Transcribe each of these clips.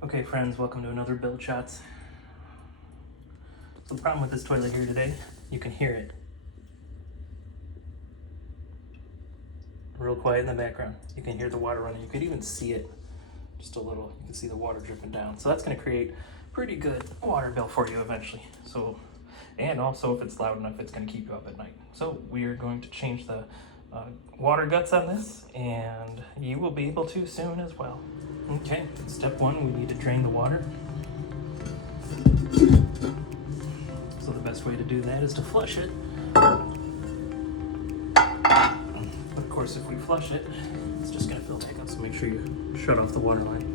Okay friends, welcome to another Build Shots. So the problem with this toilet here today, you can hear it. Real quiet in the background. You can hear the water running. You could even see it just a little. You can see the water dripping down. So that's gonna create pretty good water bill for you eventually. So, and also if it's loud enough, it's gonna keep you up at night. So we are going to change the water guts on this, and you will be able to soon as well. Okay, step one, we need to drain the water. So the best way to do that is to flush it. But of course, if we flush it, it's just gonna fill back up, so make sure you shut off the water line.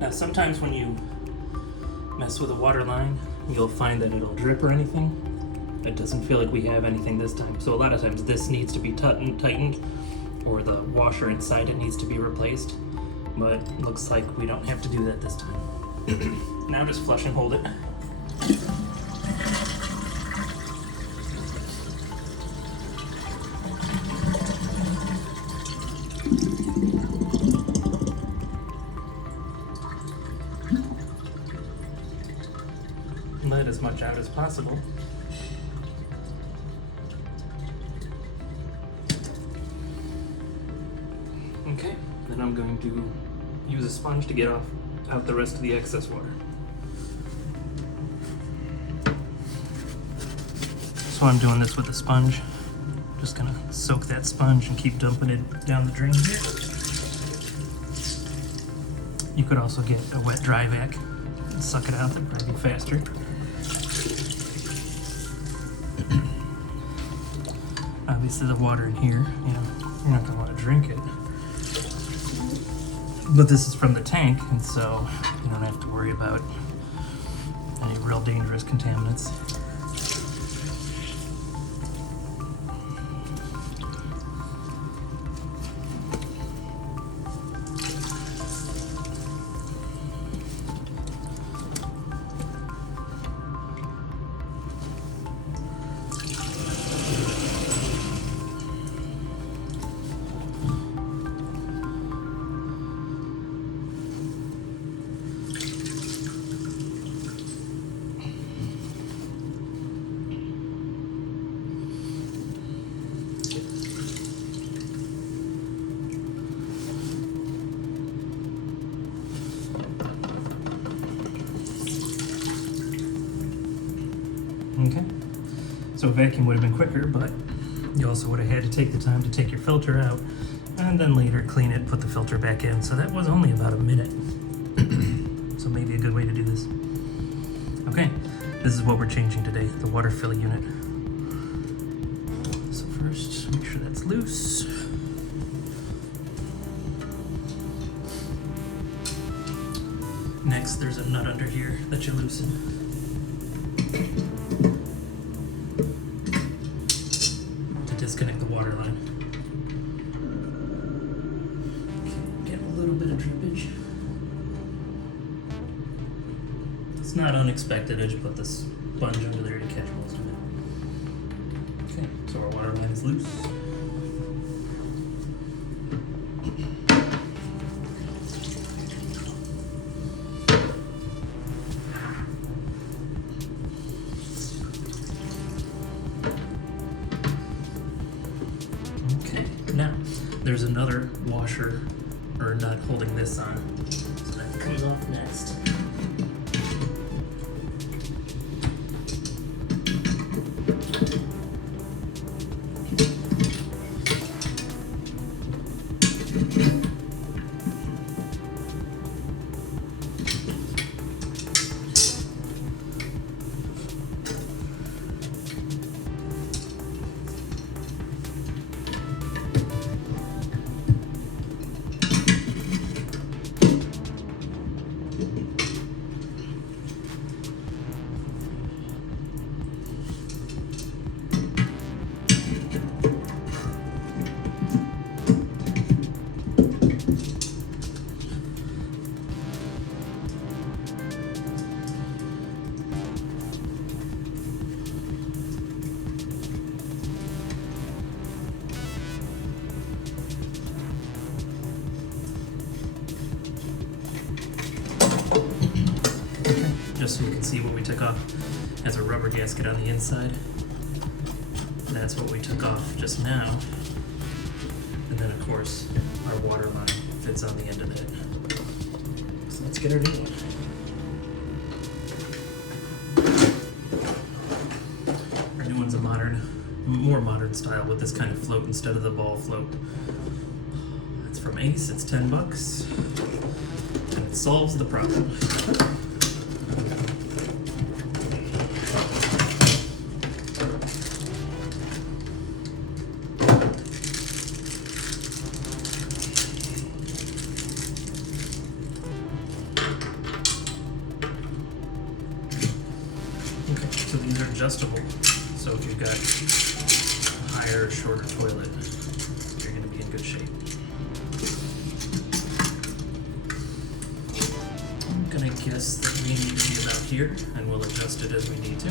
Now sometimes when you mess with a water line, you'll find that it'll drip or anything. It doesn't feel like we have anything this time. So a lot of times this needs to be tightened, or the washer inside it needs to be replaced. But it looks like we don't have to do that this time. Now just flush and hold it. Let as much out as possible. Okay, then I'm going to use a sponge to get out the rest of the excess water. So I'm doing this with a sponge. Just gonna soak that sponge and keep dumping it down the drain here. You could also get a wet dry vac and suck it out, that'd probably be faster. Obviously the water in here, you're not gonna want to drink it. But this is from the tank, and so you don't have to worry about any real dangerous contaminants. Okay, so a vacuum would have been quicker, but you also would have had to take the time to take your filter out and then later clean it, put the filter back in. So that was only about a minute. So maybe a good way to do this. Okay, this is what we're changing today, the water fill unit. So first, make sure that's loose. Next, there's a nut under here that you loosen. Disconnect the water line. Okay, get a little bit of drippage. It's not unexpected. I just put this sponge under there to catch most of it. Okay, so our water line is loose. Now, there's another washer or nut holding this on, so that comes off next. just so you can see what we took off. It has a rubber gasket on the inside. That's what we took off just now. And then of course, our water line fits on the end of it. So let's get our new one. Our new one's a more modern style with this kind of float instead of the ball float. It's from Ace, it's $10, and it solves the problem. Okay, so these are adjustable. So if you've got a higher or shorter toilet, you're going to be in good shape. I'm going to guess that we need to be about here, and we'll adjust it as we need to.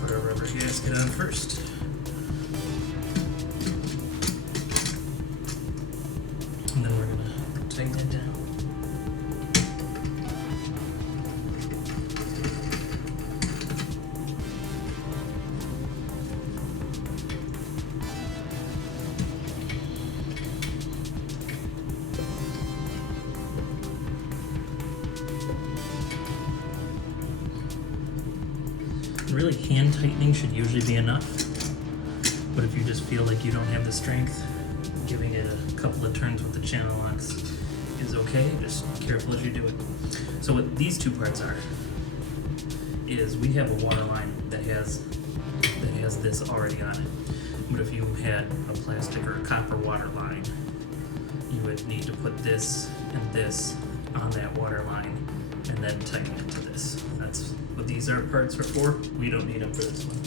Put our rubber gasket on first. And then we're going to tighten it down. Really, hand tightening should usually be enough, but if you just feel like you don't have the strength, giving it a couple of turns with the channel locks is okay. Just be careful as you do it. So what these two parts are is we have a water line that has this already on it, but if you had a plastic or a copper water line, you would need to put this and this on that water line and then tighten it to this. That's what these are parts are for. We don't need them for this one.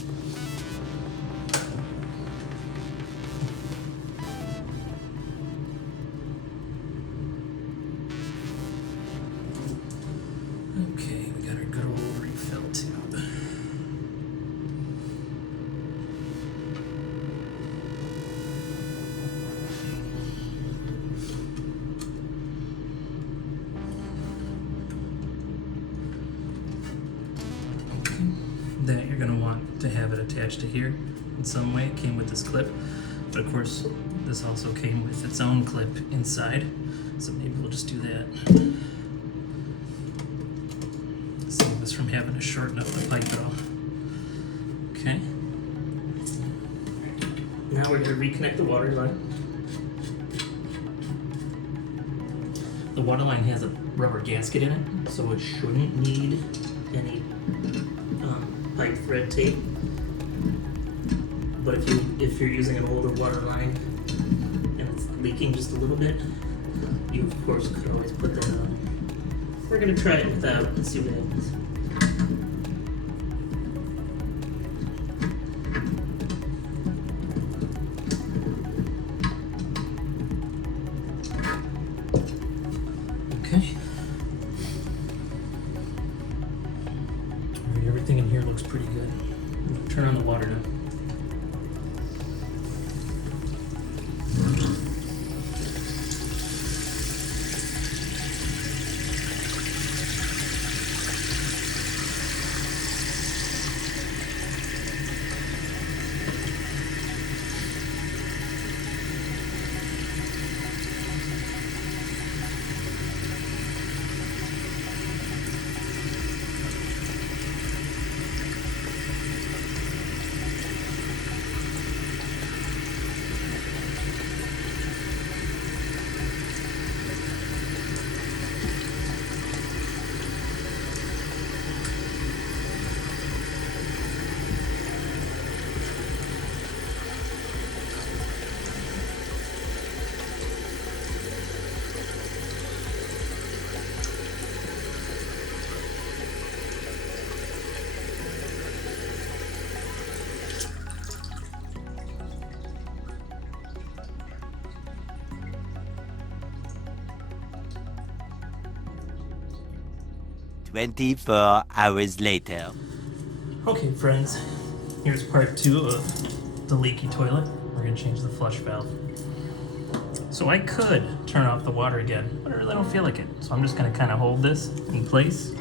Okay, we got our good old refill tube. That you're going to want to have it attached to here in some way. It came with this clip, but of course this also came with its own clip inside, so maybe we'll just do that. Save us from having to shorten up the pipe at all. Okay. Now we're going to reconnect the water line. The water line has a rubber gasket in it, so it shouldn't need any pipe thread tape. But if you're using an older water line and it's leaking just a little bit, you of course could always put that on. We're gonna try it without and see what happens. Okay. Everything in here looks pretty good. I'm gonna turn on the water now. 24 hours later. Okay, friends, here's part 2 of the leaky toilet. We're gonna change the flush valve. So I could turn off the water again, but I really don't feel like it. So I'm just gonna kind of hold this in place.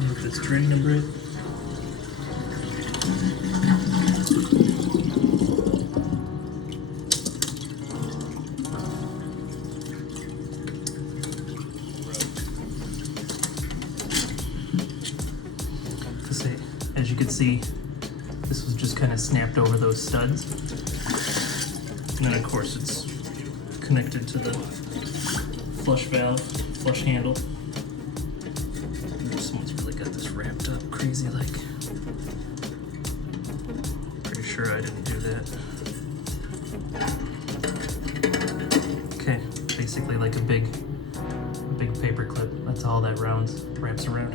Move this drain a bit. As you can see, this was just kind of snapped over those studs. And then of course it's connected to the flush valve, flush handle. Someone's really got this wrapped up crazy like. Pretty sure I didn't do that. Okay, basically like a big paper clip. That's all that wraps around.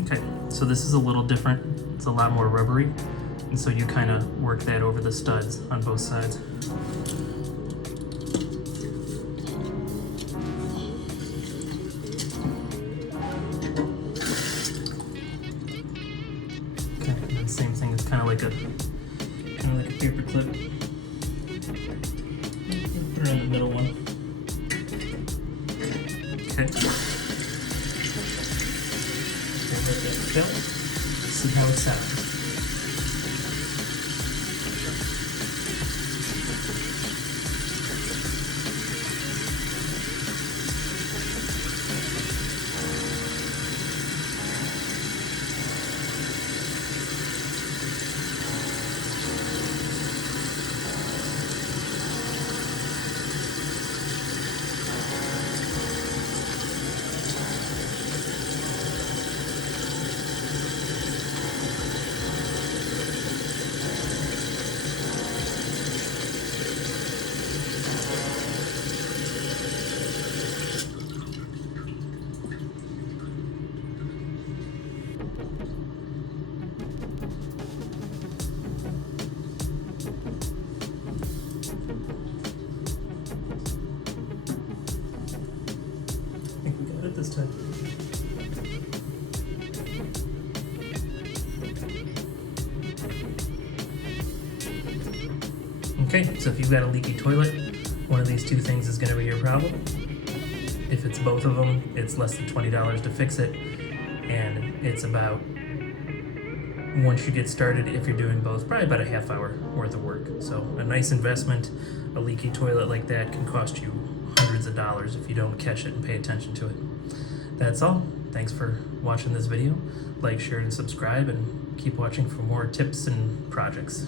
Okay, so this is a little different. It's a lot more rubbery, and so you kind of work that over the studs on both sides. Okay, and then same thing. It's kind of like a paper clip. Put it on the middle one. Okay. See how it sounds. This time. Okay, so if you've got a leaky toilet, one of these two things is going to be your problem. If it's both of them, it's less than $20 to fix it, and it's about, once you get started, if you're doing both, probably about a half hour worth of work. So a nice investment. A leaky toilet like that can cost you hundreds of dollars if you don't catch it and pay attention to it. That's all. Thanks for watching this video. Like, share, and subscribe, and keep watching for more tips and projects.